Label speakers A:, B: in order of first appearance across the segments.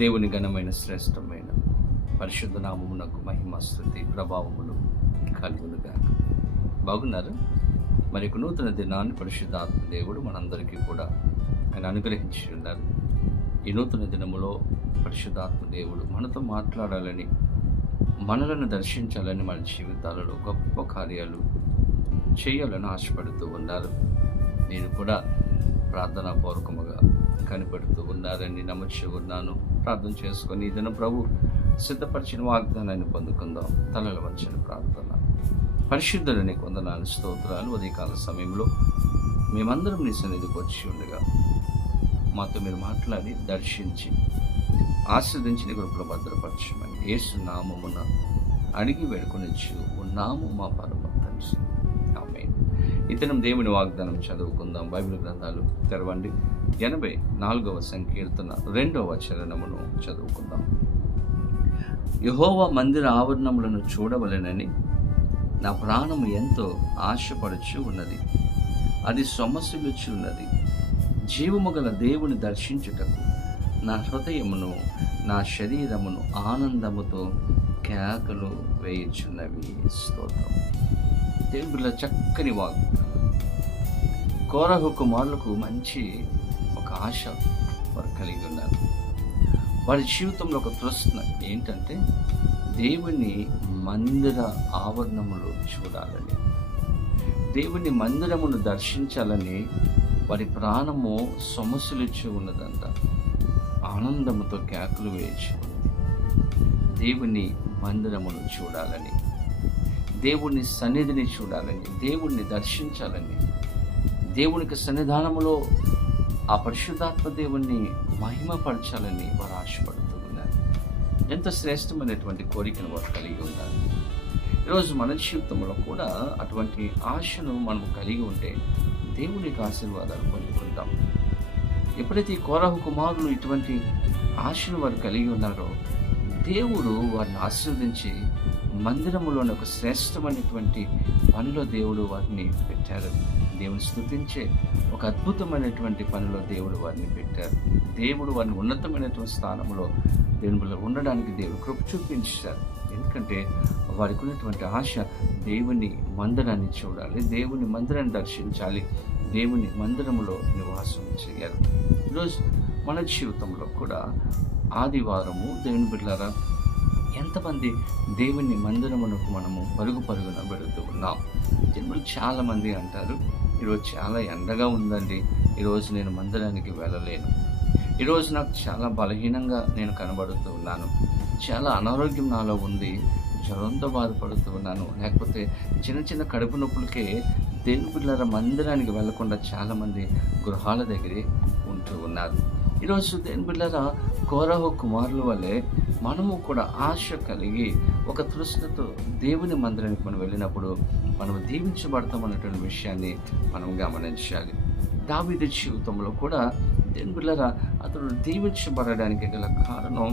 A: దేవుని ఘనమైన శ్రేష్టమైన పరిశుద్ధ నామమునకు మహిమ స్థుతి ప్రభావములు కలుగునుగా బాగున్నారు? మరి ఒక నూతన దినాన్ని పరిశుద్ధాత్మ దేవుడు మనందరికీ కూడా ఆయన అనుగ్రహించి ఉన్నారు. ఈ నూతన దినములో పరిశుద్ధాత్మ దేవుడు మనతో మాట్లాడాలని మనలను దర్శించాలని మన జీవితాలలో గొప్ప కార్యాలు చేయాలని ఆశపడుతూ ఉన్నారు. నేను కూడా ప్రార్థనా పూర్వకముగా కనిపెడుతూ ఉన్నారని నమ్మచ్చి ఉన్నాను. ప్రార్థన చేసుకొని ఈ దిన ప్రభు సిద్ధపరిచిన వాగ్దానాన్ని పొందుకుందాం. తలల వంచిన ప్రార్థన. పరిశుద్ధులు నీకు వందనాలు స్తోత్రాలు. ఉదయకాల సమయంలో మేమందరం నీ సన్నిధికి వచ్చి ఉండగా మాతో మీరు మాట్లాడి దర్శించి ఆస్వాదించి నీ కృపలో భద్రపరచమని ఏసు నామమున అడిగి వేడుకొనిచ్చు ఉన్నాము మా పరమ తండ్రి. ఆమె ఇతనం దేవుని వాగ్దానం చదువుకుందాం బైబిల్ గ్రంథాలు తెరవండి. ఎనభై నాలుగవ సంకీర్తన రెండవ చరణమును చదువుకుందాం. యహోవ మందిర ఆవరణములను చూడవలెనని నా ప్రాణము ఎంతో ఆశపడుచు ఉన్నది. అది సొమ్మసిల్లుచు ఉన్నది జీవము గల దేవుని దర్శించుటకు నా హృదయమును నా శరీరమును ఆనందముతో కేకలు వేయుచున్నవి. స్తోత్రం. దేవుల చక్కని వాగు కోరహు కుమారులకు మంచి ఒక ఆశ వారు కలిగి ఉన్నారు వారి జీవితంలో ఒక తృష్ణ ఏంటంటే దేవుని మందిర ఆవరణములు చూడాలని. దేవుని మందిరమును దర్శించాలని వారి ప్రాణము సొమసులిచ్చి ఉన్నదంట. ఆనందముతో కేకలు వేయచ్చు దేవుని మందిరమును చూడాలని. దేవుని సన్నిధిని చూడాలని. దేవుణ్ణి దర్శించాలని. దేవునికి సన్నిధానములో ఆ పరిశుద్ధాత్మ దేవుణ్ణి మహిమపరచాలని వారు ఆశపడుతూ ఉన్నారు ఎంత శ్రేష్టమైనటువంటి కోరికను వారు కలిగి ఉన్నారు. ఈరోజు మన జీవితంలో కూడా అటువంటి ఆశను మనము కలిగి ఉంటే దేవునికి ఆశీర్వాదాలు పొందుకుంటాం ఎప్పుడైతే ఈ కోరహు కుమారులు ఇటువంటి ఆశను వారు కలిగి ఉన్నారో దేవుడు వారిని ఆశీర్వదించి మందిరములోని ఒక శ్రేష్టమైనటువంటి పనిలో దేవుడు వారిని పెట్టారు. దేవుని స్థుతించే ఒక అద్భుతమైనటువంటి పనిలో దేవుడు వారిని పెట్టారు. దేవుడు వారిని ఉన్నతమైనటువంటి స్థానంలో దేవుని ఉండడానికి దేవుడు కృప చూపించారు. ఎందుకంటే వారికి ఉన్నటువంటి ఆశ దేవుని మందిరాన్ని చూడాలి దేవుని మందిరాన్ని దర్శించాలి దేవుని మందిరములో నివాసం చేయాలి. ఈరోజు మన జీవితంలో కూడా ఆదివారము దేవుని బిడ్డలారా ఎంతమంది దేవుని మందిరమునకు మనము పరుగు పరుగున పెడుతూ ఉన్నాం. జన్మలు చాలామంది అంటారు ఈరోజు చాలా ఎండగా ఉందండి. ఈరోజు నేను మందిరానికి వెళ్ళలేను. ఈరోజు నాకు చాలా బలహీనంగా నేను కనబడుతూ ఉన్నాను. చాలా అనారోగ్యం నాలో ఉంది. జ్వరంతో బాధపడుతూ ఉన్నాను. లేకపోతే చిన్న చిన్న కడుపు నొప్పులకే దేవుని పిల్లల మందిరానికి వెళ్ళకుండా చాలామంది గృహాల దగ్గరే ఉంటూ ఉన్నారు. ఈరోజు దేని బిళ్ళర కోరహు కుమారుల వల్లే మనము కూడా ఆశ కలిగి ఒక తృష్ణతో దేవుని మందిరానికి మనం వెళ్ళినప్పుడు మనం దీవించబడతాం అన్నటువంటి విషయాన్ని మనం గమనించాలి. దావిద జీవితంలో కూడా దేని అతడు దీవించబడడానికి గల కారణం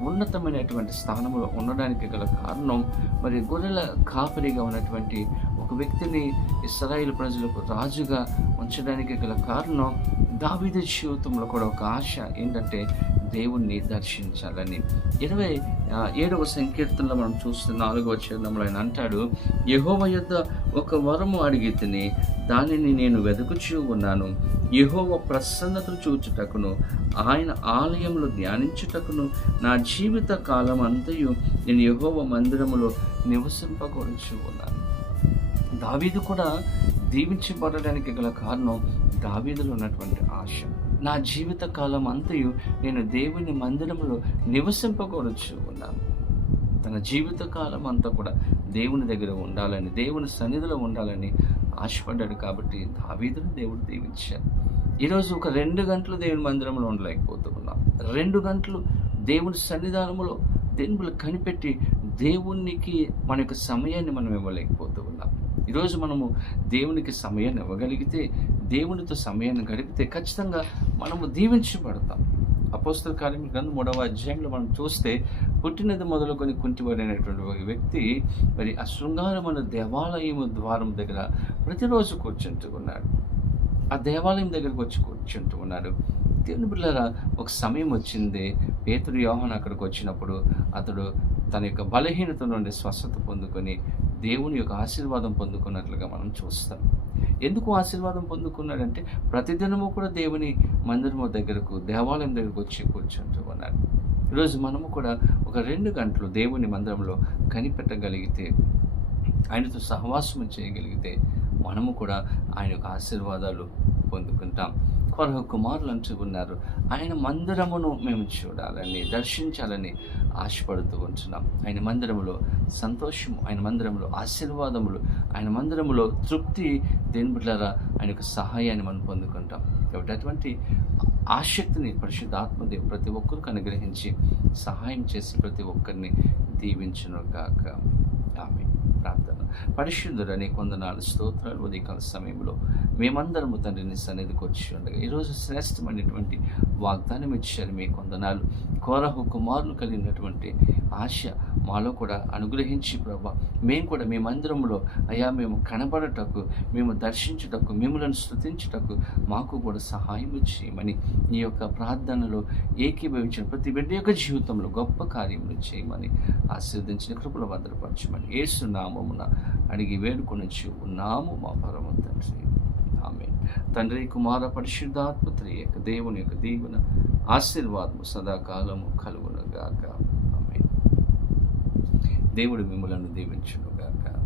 A: ఉన్నతమైనటువంటి స్థానంలో ఉండడానికి గల కారణం మరి గొర్రెల కాపరిగా ఉన్నటువంటి ఒక వ్యక్తిని ఇస్రాయిల్ ప్రజలకు రాజుగా ఉంచడానికి గల కారణం దావిద జీవితంలో కూడా ఒక ఆశ ఏంటంటే దేవుణ్ణి దర్శించాలని. ఇరవై ఏడవ సంకీర్తనలో మనం చూస్తే నాలుగవ చరణంలో ఆయన అంటాడు యహోవ యొద్ద ఒక వరము అడిగి తిని దానిని నేను వెతుకుచూ ఉన్నాను. యహోవ ప్రసన్నతను చూచుటకును ఆయన ఆలయంలో ధ్యానించుటకును నా జీవిత కాలం అంతయు నేను యహోవ మందిరములో నివసింపకూడచూ ఉన్నాను. దావీదు కూడా దీవించబడడానికి గల కారణం దావీదులో ఉన్నటువంటి ఆశ. నా జీవిత కాలం అంతయు నేను దేవుని మందిరంలో నివసింపకూడచ్చు ఉన్నాను. తన జీవిత కాలం అంతా కూడా దేవుని దగ్గర ఉండాలని దేవుని సన్నిధిలో ఉండాలని ఆశపడ్డాడు కాబట్టి దావీదును దేవుడు దీవించాడు. ఈరోజు ఒక రెండు గంటలు దేవుని మందిరంలో ఉండలేకపోతూ ఉన్నాం. రెండు గంటలు దేవుని సన్నిధానంలో దేవుని కనిపెట్టి దేవునికి మన యొక్క సమయాన్ని మనం ఇవ్వలేకపోతూ ఉన్నాం. ఈరోజు మనము దేవునికి సమయాన్ని ఇవ్వగలిగితే దేవునితో సమయాన్ని గడిపితే ఖచ్చితంగా మనము దీవించబడతాం. అపోస్తల కార్యం గ్రంథం మూడవ అధ్యాయంలో మనం చూస్తే పుట్టినది మొదలుకొని కుంటిబడినటువంటి ఒక వ్యక్తి మరి ఆ శృంగారమైన దేవాలయము ద్వారం దగ్గర ప్రతిరోజు కూర్చుంటూ ఉన్నాడు. ఆ దేవాలయం దగ్గరకు వచ్చి కూర్చుంటూ ఉన్నాడు. దేవుని బిళ్ళరా ఒక సమయం వచ్చింది. పేతురు యోహన్ అక్కడికి వచ్చినప్పుడు అతడు తన యొక్క బలహీనత నుండి స్వస్థత పొందుకొని దేవుని యొక్క ఆశీర్వాదం పొందుకున్నట్లుగా మనం చూస్తాం. ఎందుకు ఆశీర్వాదం పొందుకున్నాడంటే ప్రతిదినము కూడా దేవుని మందిరము దగ్గరకు దేవాలయం దగ్గరకు వచ్చి కూర్చుంటూ ఉన్నాడు. ఈరోజు మనము కూడా ఒక రెండు గంటలు దేవుని మందిరంలో కనిపెట్టగలిగితే ఆయనతో సహవాసం చేయగలిగితే మనము కూడా ఆయన యొక్క ఆశీర్వాదాలు పొందుకుంటాం. కొరకు కుమారులు అంటూ ఉన్నారు. ఆయన మందిరమును మేము చూడాలని దర్శించాలని ఆశపడుతూ ఉంటున్నాం. ఆయన మందిరములో సంతోషము ఆయన మందిరంలో ఆశీర్వాదములు ఆయన మందిరములో తృప్తి దేని బిడ్డారా? ఆయన యొక్క సహాయాన్ని మనం పొందుకుంటాం. కాబట్టి అటువంటి ఆసక్తిని పరిశుద్ధాత్మదేవు ప్రతి ఒక్కరికి అనుగ్రహించి సహాయం చేసి ప్రతి ఒక్కరిని దీవించును కాక ఆమె ప్రార్థన పరిశుద్ధుడని కొందనాలు స్తోత్రాలు ఉదయకాల సమయంలో మేమందరము తండ్రిని సన్నిధికి వచ్చి ఉండగా ఈరోజు శ్రేష్టమైనటువంటి వాగ్దానం ఇచ్చారు మీ కొందనాలు. కోరహు కుమారులు కలిగినటువంటి ఆశ మాలో కూడా అనుగ్రహించి ప్రభా మేము కూడా మీ మందిరంలో అయా మేము కనబడటకు మేము దర్శించుటకు మిమ్మల్ని స్థుతించుటకు మాకు కూడా సహాయం చేయమని ఈ యొక్క ప్రార్థనలో ఏకీభవించిన ప్రతి బిడ్డ యొక్క జీవితంలో గొప్ప కార్యములు చేయమని ఆశీర్వదించిన కృపలు భద్రపరచమని ఏసునామమున అడిగి వేడుకొని ఉన్నాము మా పరమ తండ్రి. ఆమె తండ్రి కుమార పరిశుద్ధాత్మత్రి యొక్క దేవుని యొక్క దీవెన ఆశీర్వాదము సదాకాలము కలుగునుగాక. ఆమె దేవుడు మిమ్మలను దీవించునుగాక.